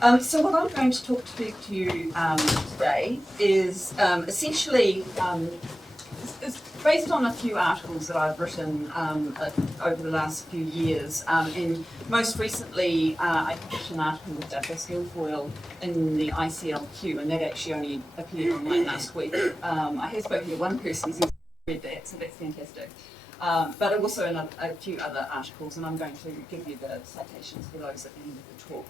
So what I'm going to talk to you today is essentially is based on a few articles that I've written over the last few years, and most recently I published an article with Douglas Guilfoyle in the ICLQ, and that actually only appeared online last week. I have spoken to one person who's read that, so that's fantastic. But also a few other articles, and I'm going to give you the citations for those at the end of the talk.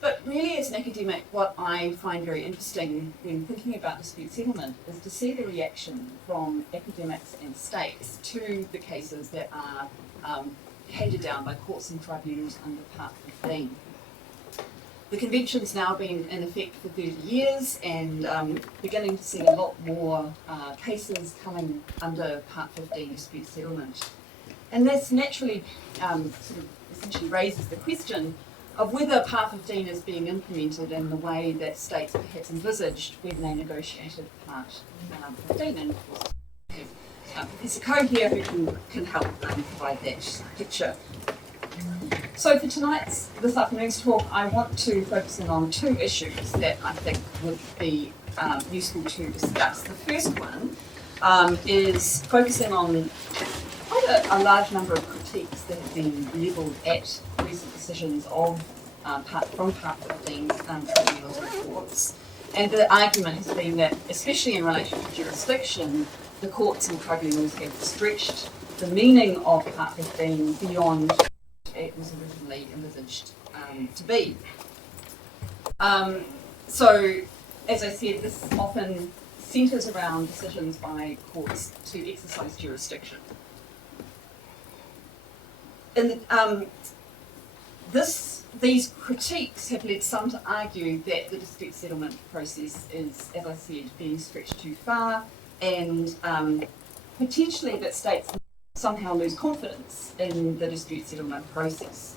But really, as an academic, what I find very interesting when thinking about dispute settlement is to see the reaction from academics and states to the cases that are handed down by courts and tribunals under Part 15. The convention's now been in effect for 30 years and beginning to see a lot more cases coming under Part 15 dispute settlement. And this naturally sort of essentially raises the question of whether Part 15 is being implemented in the way that states perhaps envisaged when they negotiated Part 15. And of course, we have Professor Coe here who can help provide that picture. So for this afternoon's talk, I want to focus in on two issues that I think would be useful to discuss. The first one is focusing on quite a large number of critiques that have been levelled at recent decisions of from Part 15 tribunals reports. And the argument has been that, especially in relation to jurisdiction, the courts and tribunals have stretched the meaning of Part 15 beyond what it was originally envisaged to be. So, as I said, this often centres around decisions by courts to exercise jurisdiction. And these critiques have led some to argue that the dispute settlement process is, as I said, being stretched too far, and potentially that states somehow lose confidence in the dispute settlement process.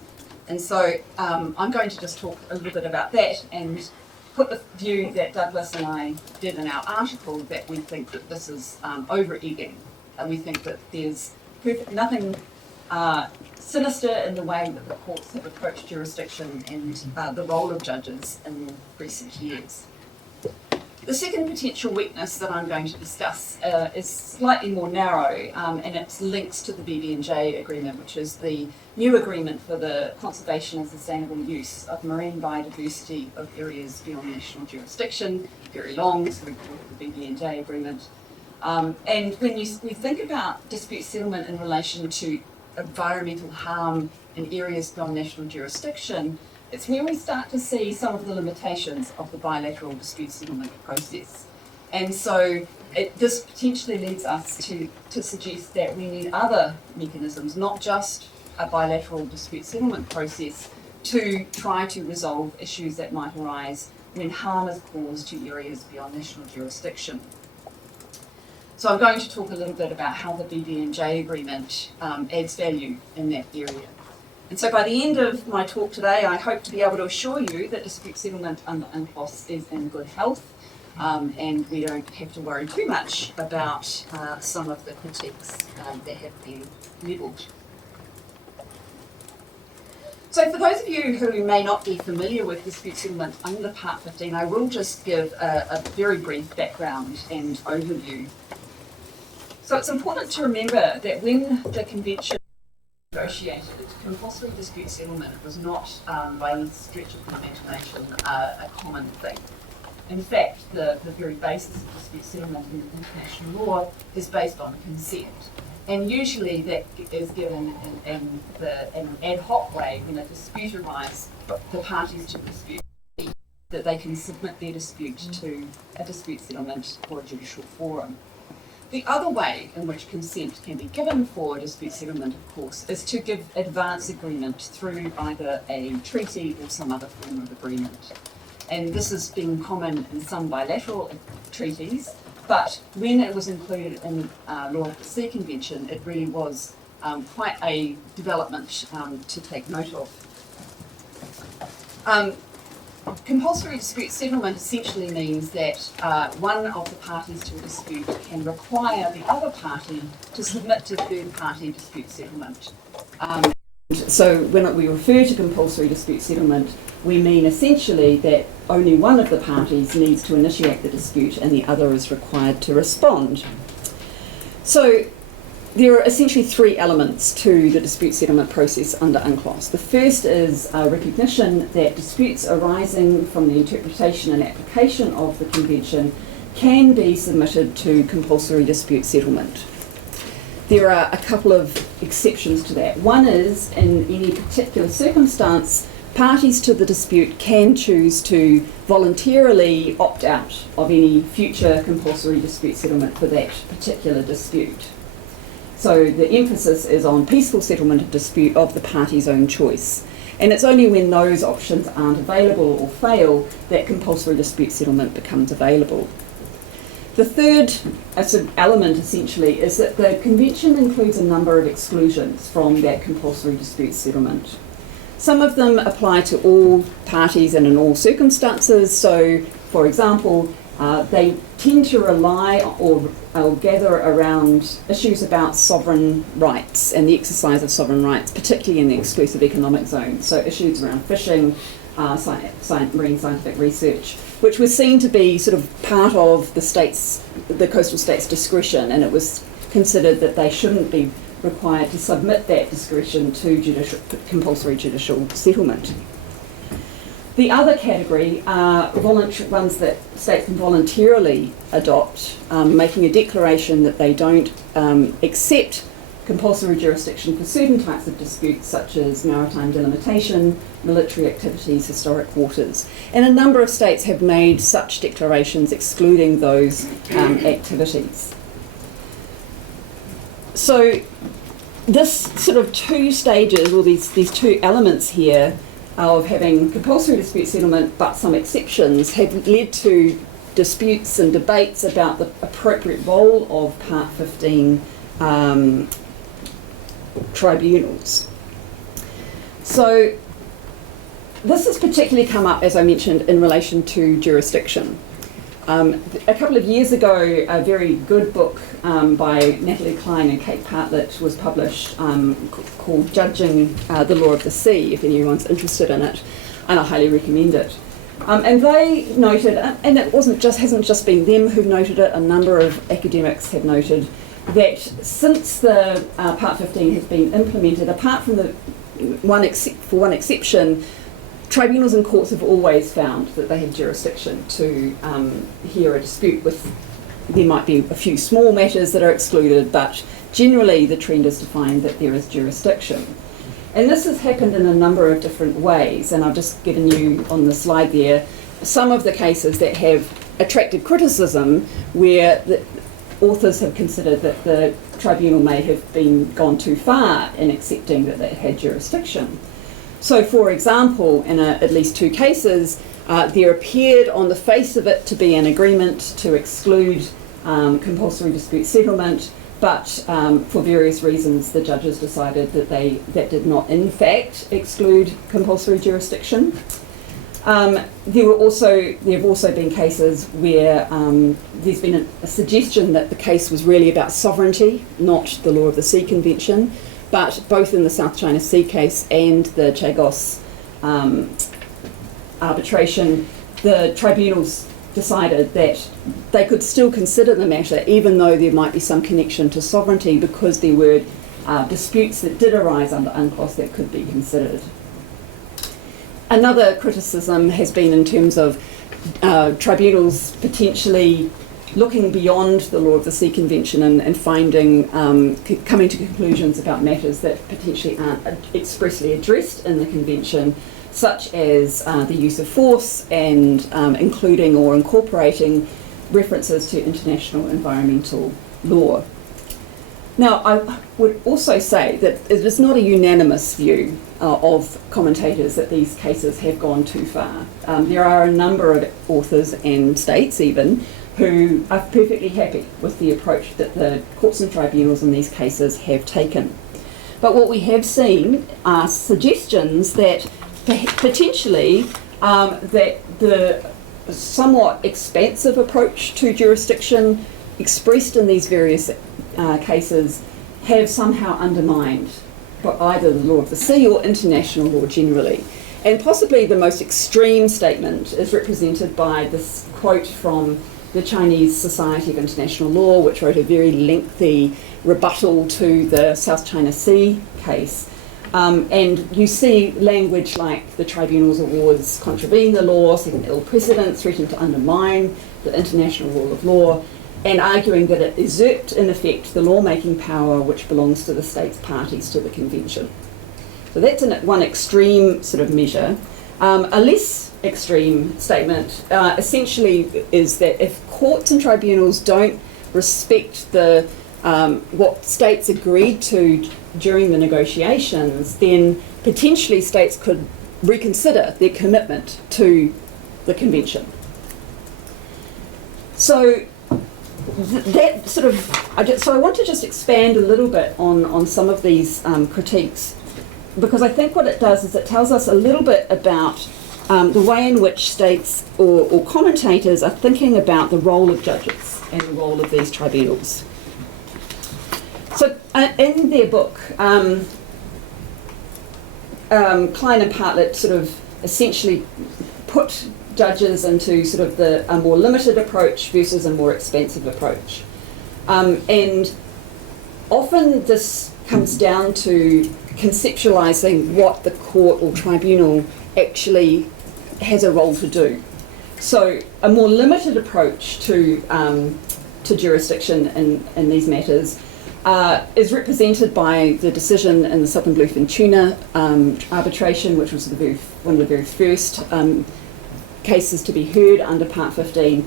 And so I'm going to just talk a little bit about that and put the view that Douglas and I did in our article, that we think that this is over-egging, and we think that there's nothing sinister in the way that the courts have approached jurisdiction and the role of judges in recent years. The second potential weakness that I'm going to discuss is slightly more narrow, and it's linked to the BBNJ agreement, which is the new agreement for the conservation and sustainable use of marine biodiversity of areas beyond national jurisdiction. Very long, so we call it the BBNJ agreement. And when we think about dispute settlement in relation to environmental harm in areas beyond national jurisdiction, it's where we start to see some of the limitations of the bilateral dispute settlement process. And so this potentially leads us to suggest that we need other mechanisms, not just a bilateral dispute settlement process, to try to resolve issues that might arise when harm is caused to areas beyond national jurisdiction. So I'm going to talk a little bit about how the BBNJ agreement adds value in that area. And so by the end of my talk today, I hope to be able to assure you that dispute settlement under UNCLOS is in good health, and we don't have to worry too much about some of the critiques that have been levelled. So for those of you who may not be familiar with dispute settlement under Part 15, I will just give a very brief background and overview. So it's important to remember that when the convention negotiated, compulsory dispute settlement was not, by any stretch of the imagination, a common thing. In fact, the very basis of dispute settlement in international law is based on consent. And usually that is given in an ad hoc way when a dispute arises, the parties to the dispute, that they can submit their dispute to a dispute settlement or a judicial forum. The other way in which consent can be given for dispute settlement, of course, is to give advance agreement through either a treaty or some other form of agreement. And this has been common in some bilateral treaties, but when it was included in Law of the Sea Convention, it really was quite a development to take note of. Compulsory dispute settlement essentially means that one of the parties to a dispute can require the other party to submit to third-party dispute settlement. So when we refer to compulsory dispute settlement, we mean essentially that only one of the parties needs to initiate the dispute and the other is required to respond. So there are essentially three elements to the dispute settlement process under UNCLOS. The first is recognition that disputes arising from the interpretation and application of the Convention can be submitted to compulsory dispute settlement. There are a couple of exceptions to that. One is, in any particular circumstance, parties to the dispute can choose to voluntarily opt out of any future compulsory dispute settlement for that particular dispute. So the emphasis is on peaceful settlement of dispute of the party's own choice. And it's only when those options aren't available or fail that compulsory dispute settlement becomes available. The third element, essentially, is that the Convention includes a number of exclusions from that compulsory dispute settlement. Some of them apply to all parties and in all circumstances. So, for example, they tend to rely or gather around issues about sovereign rights and the exercise of sovereign rights, particularly in the exclusive economic zone. So issues around fishing, marine scientific research, which was seen to be sort of part of the coastal states' discretion, and it was considered that they shouldn't be required to submit that discretion to compulsory judicial settlement. The other category are ones that states can voluntarily adopt, making a declaration that they don't accept compulsory jurisdiction for certain types of disputes, such as maritime delimitation, military activities, historic waters. And a number of states have made such declarations excluding those activities. So this sort of two stages, or these two elements here of having compulsory dispute settlement but some exceptions, have led to disputes and debates about the appropriate role of Part 15 tribunals. So this has particularly come up, as I mentioned, in relation to jurisdiction. A couple of years ago, a very good book by Natalie Klein and Kate Bartlett was published called Judging the Law of the Sea, if anyone's interested in it, and I highly recommend it. And they noted, and it hasn't just been them who've noted it, a number of academics have noted that since the Part 15 has been implemented, apart from one exception, tribunals and courts have always found that they have jurisdiction to hear a dispute. There might be a few small matters that are excluded, but generally the trend is to find that there is jurisdiction. And this has happened in a number of different ways, and I've just given you on the slide there some of the cases that have attracted criticism where the authors have considered that the tribunal may have gone too far in accepting that they had jurisdiction. So, for example, in at least two cases, there appeared on the face of it to be an agreement to exclude compulsory dispute settlement, but for various reasons the judges decided that that did not in fact exclude compulsory jurisdiction. There have also been cases where there's been a suggestion that the case was really about sovereignty, not the Law of the Sea Convention, but both in the South China Sea case and the Chagos arbitration, the tribunals decided that they could still consider the matter even though there might be some connection to sovereignty, because there were disputes that did arise under UNCLOS that could be considered. Another criticism has been in terms of tribunals potentially looking beyond the Law of the Sea Convention and finding, coming to conclusions about matters that potentially aren't expressly addressed in the Convention, such as the use of force and including or incorporating references to international environmental law. Now, I would also say that it is not a unanimous view of commentators that these cases have gone too far. There are a number of authors and states even who are perfectly happy with the approach that the courts and tribunals in these cases have taken. But what we have seen are suggestions that potentially that the somewhat expansive approach to jurisdiction expressed in these various cases have somehow undermined either the law of the sea or international law generally. And possibly the most extreme statement is represented by this quote from the Chinese Society of International Law, which wrote a very lengthy rebuttal to the South China Sea case. And you see language like the tribunal's awards contravene the law, set an ill precedent, threaten to undermine the international rule of law, and arguing that it usurped, in effect, the lawmaking power which belongs to the states parties to the convention. So that's one extreme sort of measure. A less extreme statement essentially is that if courts and tribunals don't respect the what states agreed to during the negotiations, then potentially states could reconsider their commitment to the convention. So that sort of, so I want to just expand a little bit on some of these critiques, because I think what it does is it tells us a little bit about the way in which states or commentators are thinking about the role of judges and the role of these tribunals. So in their book, Klein and Bartlett sort of essentially put judges into sort of a more limited approach versus a more expansive approach. And often this comes down to conceptualising what the court or tribunal actually has a role to do. So a more limited approach to jurisdiction in these matters is represented by the decision in the Southern Bluefin Tuna arbitration, which was one of the very first cases to be heard under Part 15.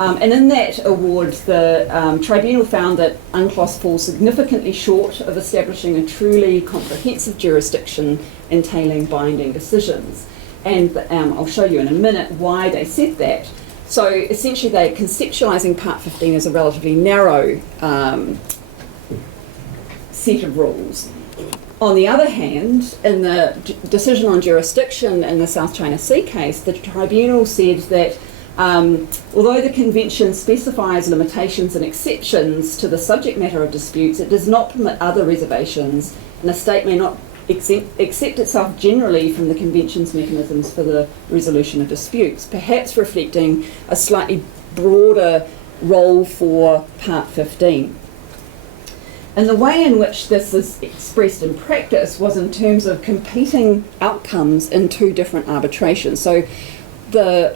And in that award, the tribunal found that UNCLOS falls significantly short of establishing a truly comprehensive jurisdiction entailing binding decisions. And I'll show you in a minute why they said that. So essentially they're conceptualising Part 15 as a relatively narrow set of rules. On the other hand, in the decision on jurisdiction in the South China Sea case, the tribunal said that although the convention specifies limitations and exceptions to the subject matter of disputes, it does not permit other reservations, and a state may not accept itself generally from the convention's mechanisms for the resolution of disputes, perhaps reflecting a slightly broader role for Part 15. And the way in which this is expressed in practice was in terms of competing outcomes in two different arbitrations. So the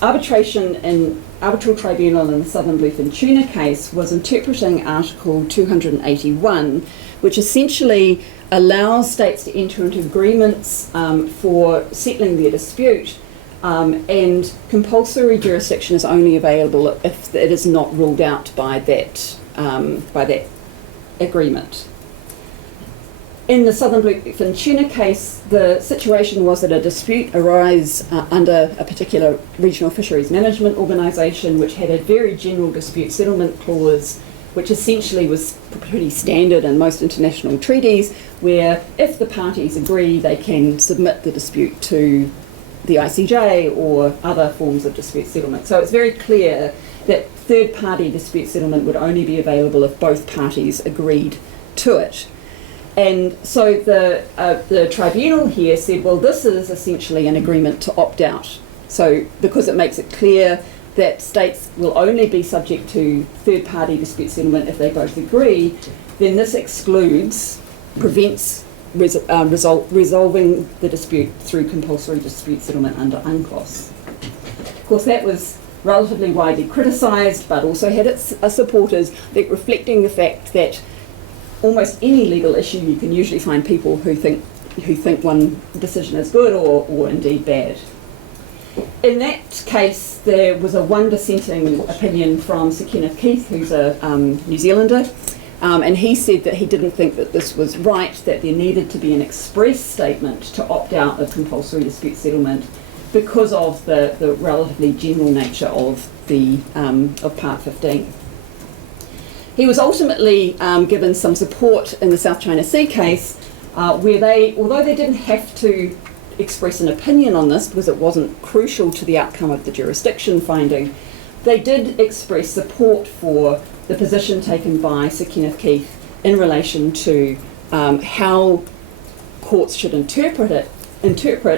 arbitration in Arbitral Tribunal in the Southern Bluefin Tuna case was interpreting Article 281, which essentially allows states to enter into agreements for settling their dispute, and compulsory jurisdiction is only available if it is not ruled out by that agreement. In the Southern Bluefin Tuna case, the situation was that a dispute arose under a particular regional fisheries management organisation, which had a very general dispute settlement clause, which essentially was pretty standard in most international treaties, where if the parties agree, they can submit the dispute to the ICJ or other forms of dispute settlement. So it's very clear that third-party dispute settlement would only be available if both parties agreed to it. And so the tribunal here said, well, this is essentially an agreement to opt out. So because it makes it clear that states will only be subject to third-party dispute settlement if they both agree, then this prevents resolving the dispute through compulsory dispute settlement under UNCLOS. Of course, that was relatively widely criticised, but also had its supporters, reflecting the fact that almost any legal issue you can usually find people who think one decision is good or indeed bad. In that case, there was one dissenting opinion from Sir Kenneth Keith, who's a New Zealander, and he said that he didn't think that this was right, that there needed to be an express statement to opt out of compulsory dispute settlement because of the relatively general nature of Part 15. He was ultimately given some support in the South China Sea case, where although they didn't have to express an opinion on this because it wasn't crucial to the outcome of the jurisdiction finding, they did express support for the position taken by Sir Kenneth Keith in relation to how courts should interpret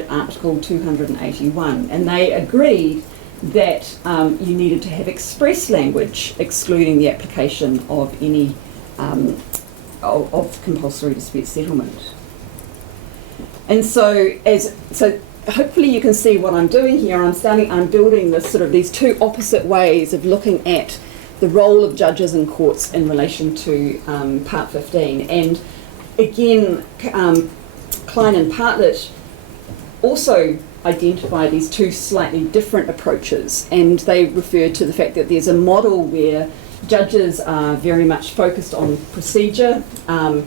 Article 281, and they agreed that you needed to have express language excluding the application of any of compulsory dispute settlement. And so hopefully you can see what I'm doing here. I'm building this sort of these two opposite ways of looking at the role of judges and courts in relation to Part 15. And again, Klein and Partlet also identify these two slightly different approaches, and they refer to the fact that there's a model where judges are very much focused on procedure, and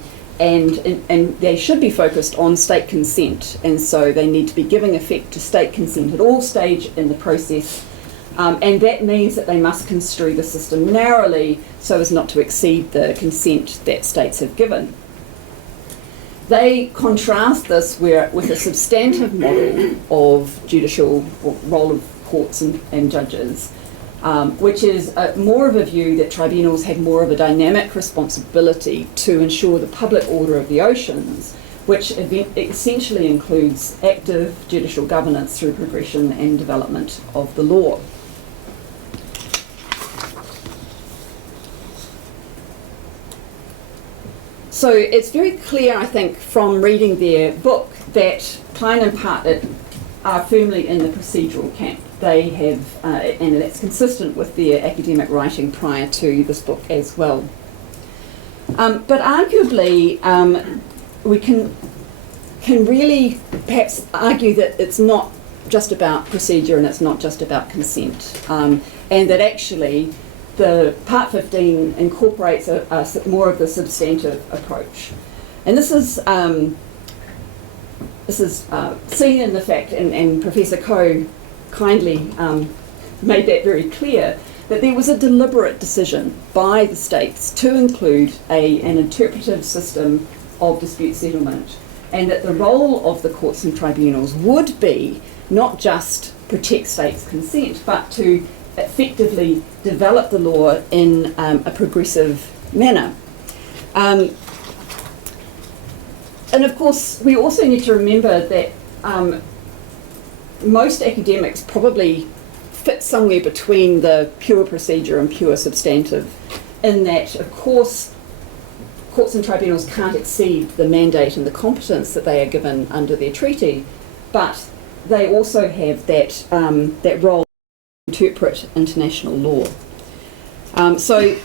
they should be focused on state consent, and so they need to be giving effect to state consent at all stage in the process, and that means that they must construe the system narrowly so as not to exceed the consent that states have given. They contrast this with a substantive model of judicial role of courts and judges, which is more of a view that tribunals have more of a dynamic responsibility to ensure the public order of the oceans, which essentially includes active judicial governance through progression and development of the law. So it's very clear, I think, from reading their book that Klein and Partlet are firmly in the procedural camp. They have, and that's consistent with their academic writing prior to this book as well. But arguably, we can really perhaps argue that it's not just about procedure and it's not just about consent, and that actually the Part 15 incorporates more of the substantive approach. And this is seen in the fact, and Professor Coe kindly made that very clear, that there was a deliberate decision by the states to include an interpretive system of dispute settlement, and that the role of the courts and tribunals would be not just protect states' consent, but to effectively develop the law in a progressive manner. And of course, we also need to remember that most academics probably fit somewhere between the pure procedure and pure substantive, in that, of course, courts and tribunals can't exceed the mandate and the competence that they are given under their treaty, but they also have that role interpret international law. So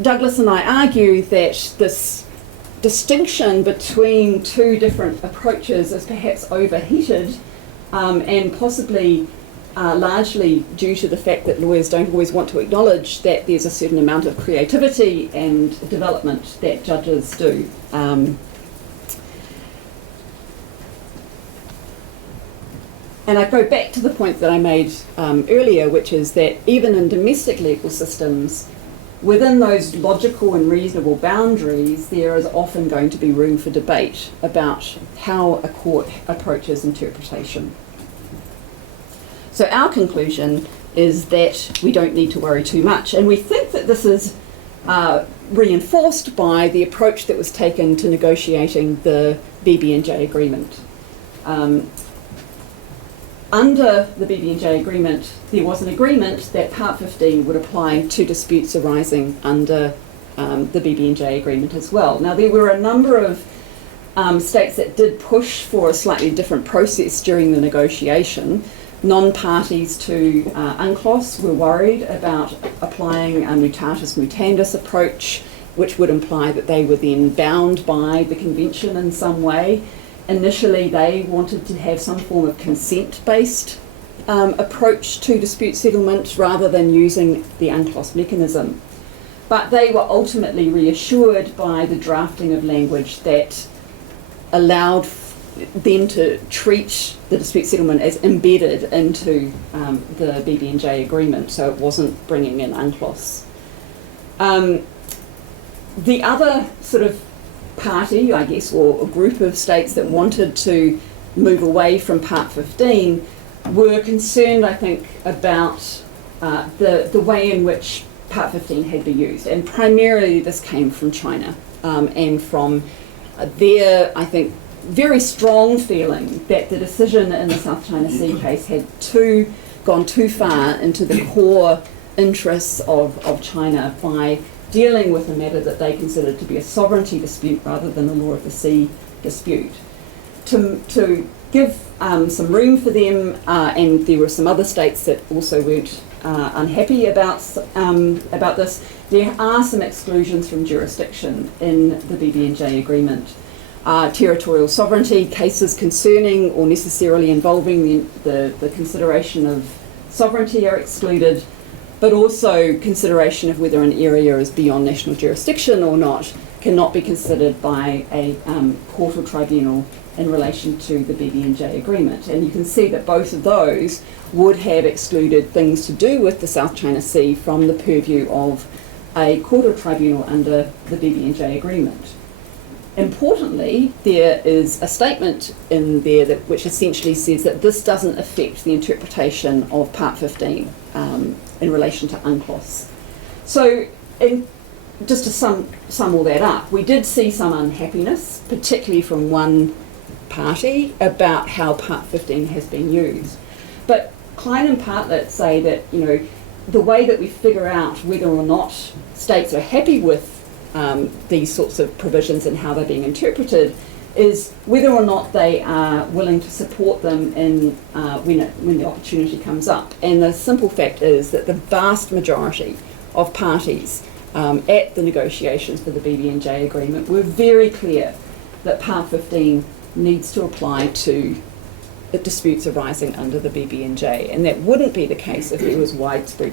Douglas and I argue that this distinction between two different approaches is perhaps overheated, and possibly largely due to the fact that lawyers don't always want to acknowledge that there's a certain amount of creativity and development that judges do. And I go back to the point that I made earlier, which is that even in domestic legal systems, within those logical and reasonable boundaries, there is often going to be room for debate about how a court approaches interpretation. So our conclusion is that we don't need to worry too much, and we think that this is reinforced by the approach that was taken to negotiating the BBNJ agreement. Under the BBNJ agreement, there was an agreement that Part 15 would apply to disputes arising under the BBNJ agreement as well. Now, there were a number of states that did push for a slightly different process during the negotiation. Non-parties to UNCLOS were worried about applying a mutatis mutandis approach, which would imply that they were then bound by the convention in some way. Initially, they wanted to have some form of consent-based approach to dispute settlement rather than using the UNCLOS mechanism. But they were ultimately reassured by the drafting of language that allowed them to treat the dispute settlement as embedded into the BBNJ agreement, so it wasn't bringing in UNCLOS. The other sort of party, I guess, or a group of states that wanted to move away from Part 15 were concerned, I think, about the way in which Part 15 had been used. And primarily this came from China and from their, I think, very strong feeling that the decision in the South China Sea case had gone too far into the core interests of China by dealing with a matter that they considered to be a sovereignty dispute rather than a law of the sea dispute. To give some room for them, and there were some other states that also weren't unhappy about this, there are some exclusions from jurisdiction in the BBNJ agreement. Territorial sovereignty, cases concerning or necessarily involving the consideration of sovereignty are excluded, but also consideration of whether an area is beyond national jurisdiction or not cannot be considered by a court or tribunal in relation to the BBNJ agreement. And you can see that both of those would have excluded things to do with the South China Sea from the purview of a court or tribunal under the BBNJ agreement. Importantly, there is a statement in there which essentially says that this doesn't affect the interpretation of Part 15 in relation to UNCLOS. So, just to sum all that up, we did see some unhappiness, particularly from one party, about how Part 15 has been used. But Klein and Partlet say that, you know, the way that we figure out whether or not states are happy with these sorts of provisions and how they're being interpreted is whether or not they are willing to support them in when the opportunity comes up. And the simple fact is that the vast majority of parties at the negotiations for the BBNJ agreement were very clear that Part 15 needs to apply to the disputes arising under the BBNJ, and that wouldn't be the case if there was widespread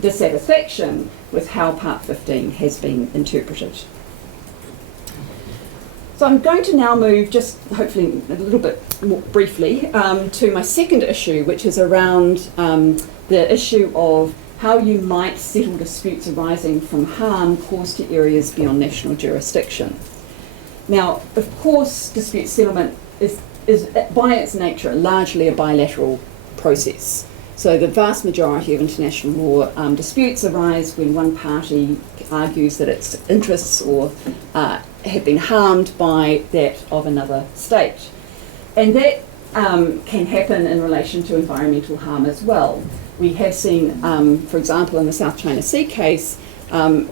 dissatisfaction with how Part 15 has been interpreted. So I'm going to now move, just hopefully a little bit more briefly, to my second issue, which is around the issue of how you might settle disputes arising from harm caused to areas beyond national jurisdiction. Now, of course, dispute settlement is by its nature largely a bilateral process. So the vast majority of international law disputes arise when one party argues that its interests or have been harmed by that of another state. And that can happen in relation to environmental harm as well. We have seen, for example, in the South China Sea case, an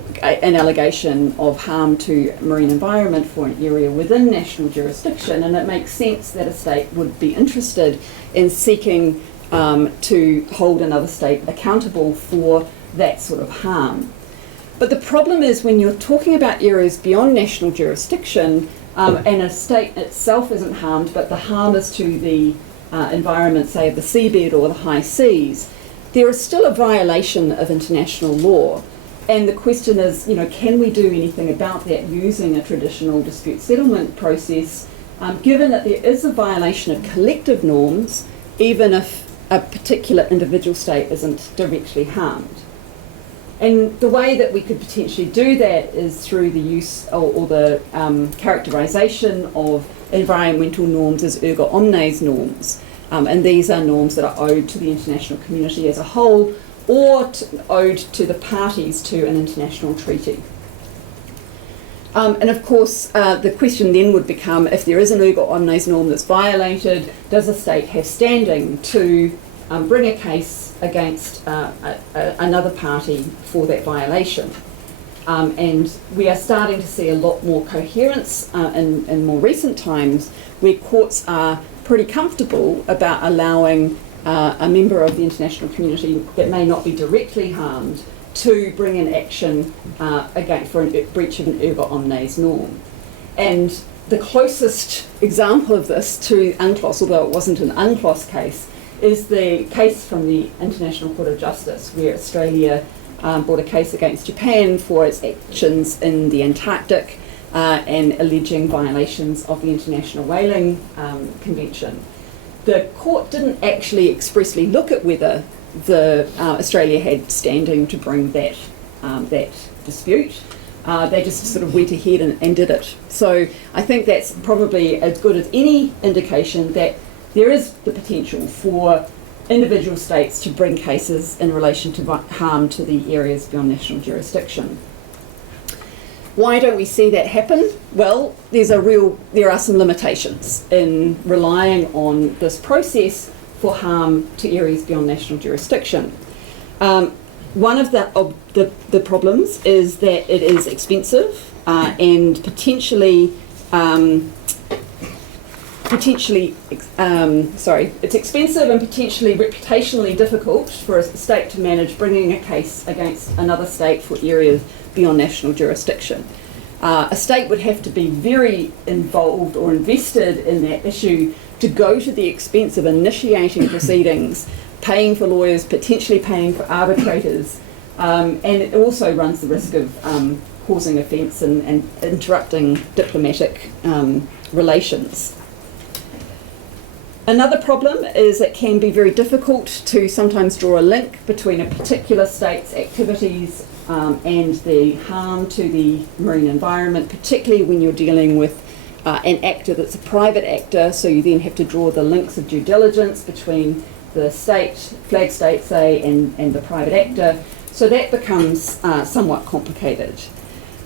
allegation of harm to marine environment for an area within national jurisdiction, and it makes sense that a state would be interested in seeking to hold another state accountable for that sort of harm. But the problem is when you're talking about areas beyond national jurisdiction and a state itself isn't harmed, but the harm is to the environment, say, of the seabed or the high seas, there is still a violation of international law. And the question is, you know, can we do anything about that using a traditional dispute settlement process, given that there is a violation of collective norms, even if a particular individual state isn't directly harmed? And the way that we could potentially do that is through the use or the characterisation of environmental norms as erga omnes norms. And these are norms that are owed to the international community as a whole, or owed to the parties to an international treaty. And of course, the question then would become, if there is an erga omnes norm that's violated, does a state have standing to bring a case against another party for that violation? And we are starting to see a lot more coherence in more recent times, where courts are pretty comfortable about allowing a member of the international community that may not be directly harmed to bring an action again for a breach of an erga omnes norm. And the closest example of this to UNCLOS, although it wasn't an UNCLOS case, is the case from the International Court of Justice, where Australia brought a case against Japan for its actions in the Antarctic and alleging violations of the International Whaling Convention. The court didn't actually expressly look at whether Australia had standing to bring that dispute. They just sort of went ahead and did it. So I think that's probably as good as any indication that there is the potential for individual states to bring cases in relation to harm to the areas beyond national jurisdiction. Why don't we see that happen? Well, there are some limitations in relying on this process for harm to areas beyond national jurisdiction. One of the problems is that it is expensive and it's expensive and potentially reputationally difficult for a state to manage bringing a case against another state for areas beyond national jurisdiction. A state would have to be very involved or invested in that issue to go to the expense of initiating proceedings, paying for lawyers, potentially paying for arbitrators, and it also runs the risk of causing offence and interrupting diplomatic relations. Another problem is it can be very difficult to sometimes draw a link between a particular state's activities and the harm to the marine environment, particularly when you're dealing with an actor that's a private actor, so you then have to draw the links of due diligence between the state, flag state say, and the private actor, so that becomes somewhat complicated.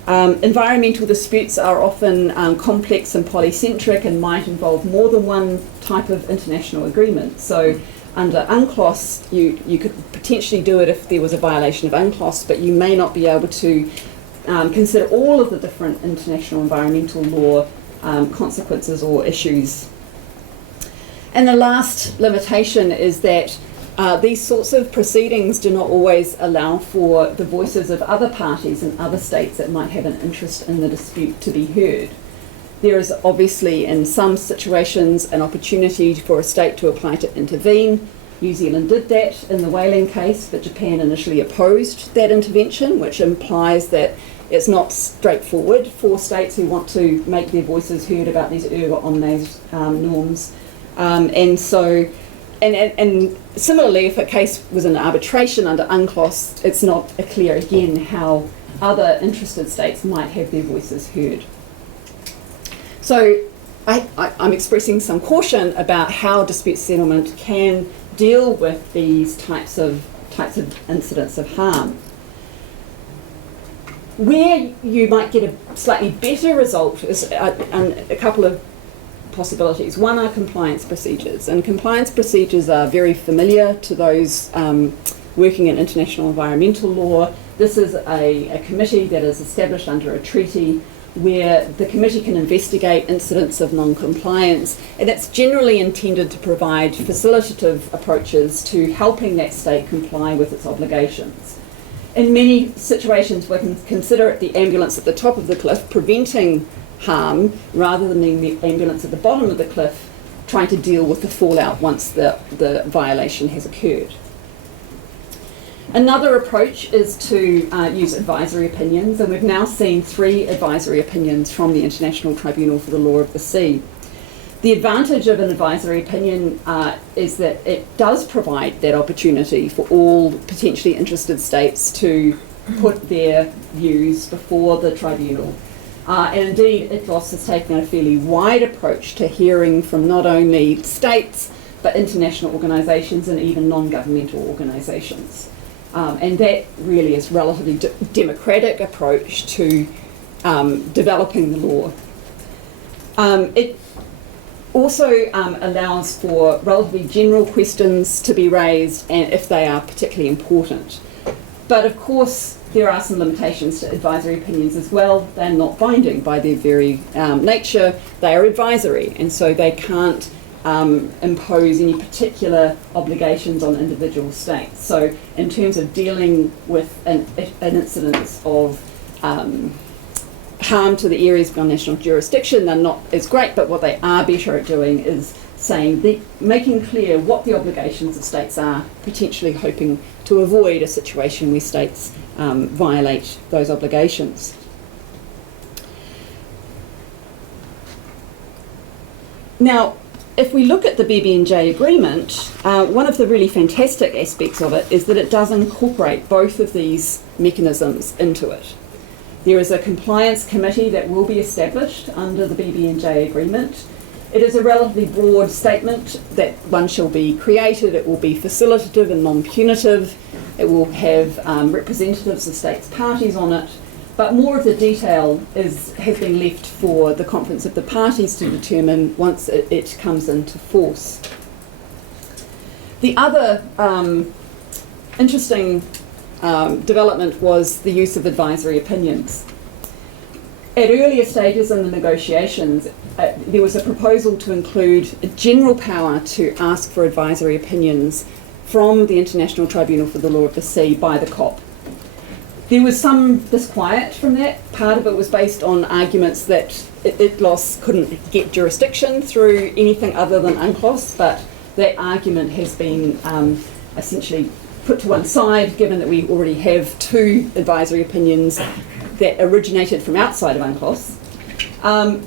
Environmental disputes are often complex and polycentric and might involve more than one type of international agreement. So under UNCLOS, you could potentially do it if there was a violation of UNCLOS, but you may not be able to consider all of the different international environmental law consequences or issues. And the last limitation is that these sorts of proceedings do not always allow for the voices of other parties and other states that might have an interest in the dispute to be heard. There is obviously in some situations an opportunity for a state to apply to intervene. New Zealand did that in the whaling case, but Japan initially opposed that intervention, which implies that it's not straightforward for states who want to make their voices heard about these erga omnes norms. And similarly, if a case was in arbitration under UNCLOS, it's not clear again how other interested states might have their voices heard. So I'm expressing some caution about how dispute settlement can deal with these types of incidents of harm. Where you might get a slightly better result is a couple of possibilities. One are compliance procedures, and compliance procedures are very familiar to those working in international environmental law. This is a committee that is established under a treaty where the committee can investigate incidents of non-compliance, and it's generally intended to provide facilitative approaches to helping that state comply with its obligations. In many situations, we can consider it the ambulance at the top of the cliff preventing harm rather than being the ambulance at the bottom of the cliff trying to deal with the fallout once the violation has occurred. Another approach is to use advisory opinions, and we've now seen 3 advisory opinions from the International Tribunal for the Law of the Sea. The advantage of an advisory opinion is that it does provide that opportunity for all potentially interested states to put their views before the tribunal. And indeed, UNCLOS has taken a fairly wide approach to hearing from not only states, but international organisations and even non-governmental organisations. And that really is a relatively democratic approach to developing the law. It also allows for relatively general questions to be raised, and if they are particularly important. But of course, there are some limitations to advisory opinions as well. They're not binding by their very nature. They are advisory, and so they can't impose any particular obligations on individual states. So in terms of dealing with an incidence of harm to the areas beyond national jurisdiction, they're not as great, but what they are better at doing is making clear what the obligations of states are, potentially hoping to avoid a situation where states violate those obligations. Now, if we look at the BBNJ agreement, one of the really fantastic aspects of it is that it does incorporate both of these mechanisms into it. There is a compliance committee that will be established under the BBNJ agreement. It is a relatively broad statement that one shall be created. It will be facilitative and non-punitive. It will have representatives of states' parties on it. but more of the detail has been left for the Conference of the Parties to determine once it comes into force. The other interesting development was the use of advisory opinions. At earlier stages in the negotiations, there was a proposal to include a general power to ask for advisory opinions from the International Tribunal for the Law of the Sea by the COP. There was some disquiet from that. Part of it was based on arguments that UNCLOS couldn't get jurisdiction through anything other than UNCLOS, but that argument has been essentially put to one side, given that we already have 2 advisory opinions that originated from outside of UNCLOS.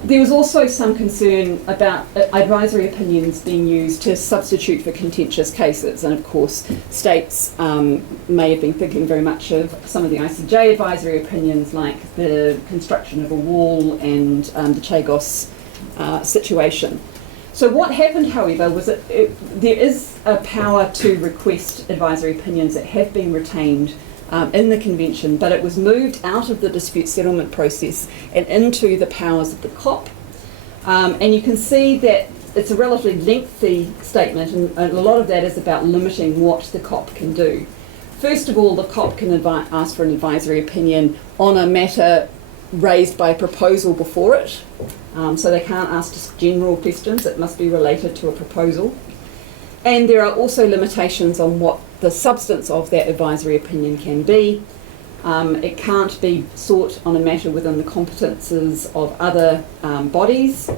There was also some concern about advisory opinions being used to substitute for contentious cases, and of course states may have been thinking very much of some of the ICJ advisory opinions, like the construction of a wall and the Chagos situation. So what happened, however, was that there is a power to request advisory opinions that have been retained in the Convention, but it was moved out of the dispute settlement process and into the powers of the COP. And you can see that it's a relatively lengthy statement, and a lot of that is about limiting what the COP can do. First of all, the COP can ask for an advisory opinion on a matter raised by a proposal before it. So they can't ask just general questions, it must be related to a proposal. And there are also limitations on what the substance of that advisory opinion can be. It can't be sought on a matter within the competences of other bodies,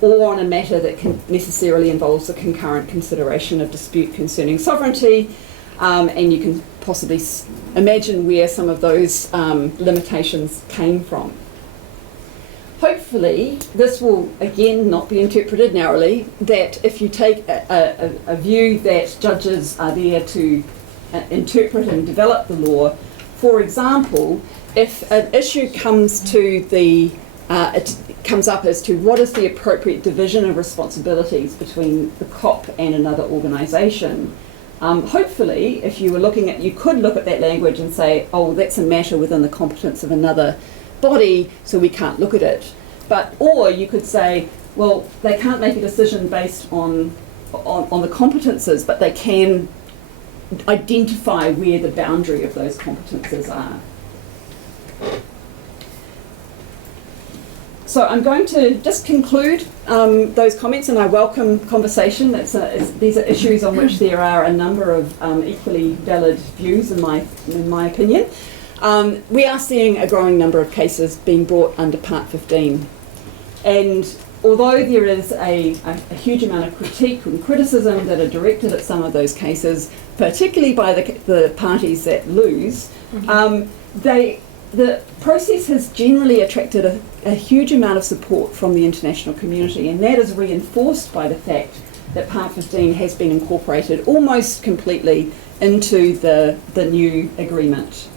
or on a matter that necessarily involves a concurrent consideration of dispute concerning sovereignty. And you can possibly imagine where some of those limitations came from. Hopefully, this will again not be interpreted narrowly, that if you take a view that judges are there to interpret and develop the law, for example, if an issue comes to it comes up as to what is the appropriate division of responsibilities between the COP and another organisation, hopefully, if you were you could look at that language and say, oh, that's a matter within the competence of another body, so we can't look at it. Or you could say, well, they can't make a decision based on the competences, but they can identify where the boundary of those competences are. So I'm going to just conclude those comments, and I welcome conversation. These are issues on which there are a number of equally valid views, in my opinion. We are seeing a growing number of cases being brought under Part 15. And although there is a huge amount of critique and criticism that are directed at some of those cases, particularly by the parties that lose, the process has generally attracted a huge amount of support from the international community, and that is reinforced by the fact that Part 15 has been incorporated almost completely into the new agreement.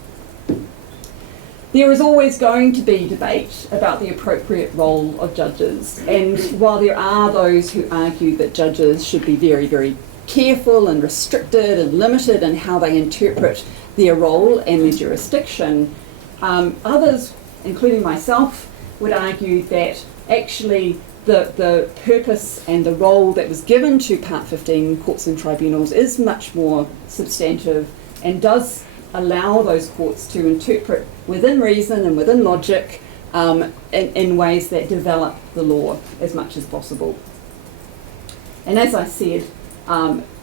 There is always going to be debate about the appropriate role of judges, and while there are those who argue that judges should be very, very careful and restricted and limited in how they interpret their role and their jurisdiction, others, including myself, would argue that actually the purpose and the role that was given to Part 15 courts and tribunals is much more substantive and does allow those courts to interpret within reason and within logic in ways that develop the law as much as possible. And as I said,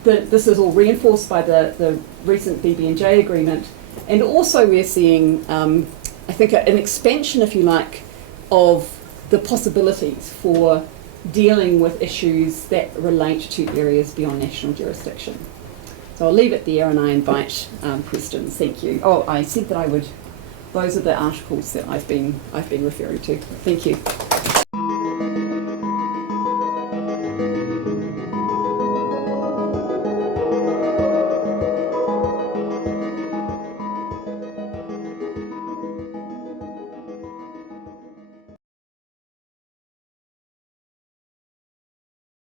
this is all reinforced by the recent BBNJ agreement, and also we're seeing, I think, an expansion, if you like, of the possibilities for dealing with issues that relate to areas beyond national jurisdiction. So I'll leave it there, and I invite questions. Thank you. Oh, I said that I would. Those are the articles that I've been referring to. Thank you.